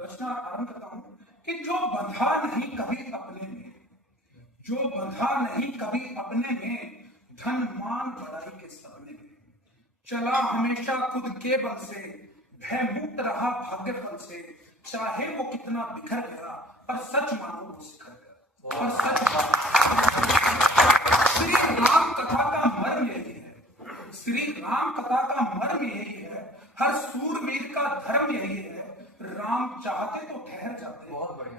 रचना आरंभ करता हूं कि जो बंधा नहीं कभी अपने में, जो बंधा नहीं कभी अपने में, धन मान बड़ाई के सपने में, चला हमेशा खुद के बल से, भय मुक्त रहा भाग्य फल से, चाहे वो कितना बिखर गया पर सच मानो वो सिखर गया। और सच श्री राम कथा का मर्म यही है, श्री राम कथा का मर्म यही है, हर सूरवीर का धर्म यही है। राम चाहते तो ठहर जाते,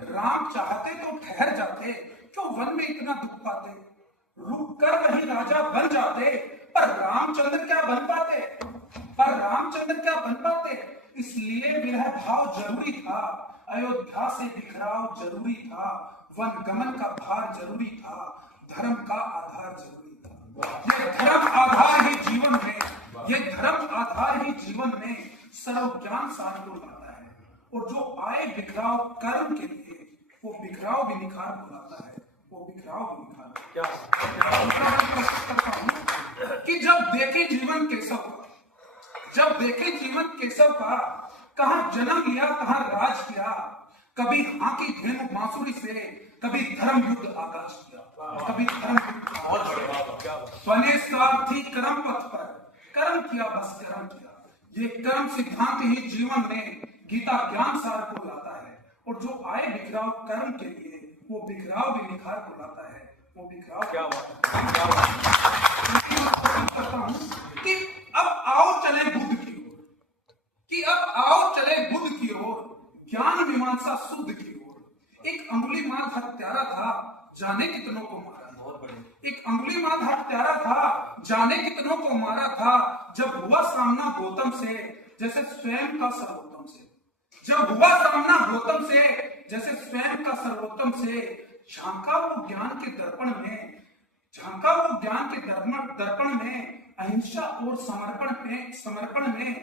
राम चाहते तो ठहर जाते, क्यों वन में इतना दुख पाते, रुक कर वही राजा बन जाते, पर रामचंद्र क्या बन पाते, पर रामचंद्र क्या बन पाते। इसलिए विरह भाव जरूरी था, अयोध्या से बिखराव जरूरी था, वन गमन का भार जरूरी था, धर्म का आधार जरूरी था। ये धर्म आधार ही जीवन में, ये धर्म आधार ही जीवन में सर्व ज्ञान सार को लाता है। और जो आए बिखराव कर्म के लिए, वो बिखराव भी निखार को लाता है, वो बिखराव भी निखार। कि जब देखे जीवन केशव का, जब देखे जीवन केशव का, कहां जन्म लिया कहां राज किया, कभी हाकी धेनु बांसुरी से, कभी धर्म युद्ध आकाश किया, कभी धर्म युद्ध बने सारथी कर्म पथ पर, कर्म किया बस कर्म किया। ये कर्म सिद्धांत ही जीवन में गीता ज्ञान सार को लाता है। और जो आए बिखराव कर्म के लिए, वो बिखराव भी निखार को लाता है, वो बिखराव। क्या करता हूं कि अब आओ चले बुद्ध की ओर, कि अब आओ चले बुद्ध की ओर, ज्ञान मीमांसा शुद्ध की ओर। एक अंगुलीमाल हत्यारा था, जाने कितनों को मारा, एक अंगुलीमाल हत्यारा था, जाने कितनों को मारा था। जब हुआ सामना गौतम से, जैसे स्वयं का सर्वोत्तम से, जब हुआ सामना गौतम से, जैसे स्वयं का सर्वोत्तम से, झांका वो ज्ञान के दर्पण में, झांका वो ज्ञान के दर्पण में, अहिंसा और समर्पण में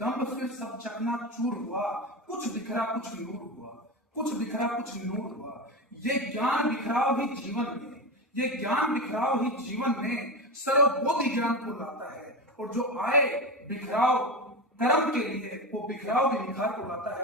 दम्भ फिर सब चकना चूर हुआ, कुछ दिखरा कुछ नूर हुआ, कुछ दिखरा कुछ नूर हुआ। ये ज्ञान बिखराव ही जीवन में, ये ज्ञान बिखराव ही जीवन में सर्वबोधि ज्ञान को लाता है। और जो आए बिखराव कर्म के लिए, वो बिखराव भी निखार को लाता है।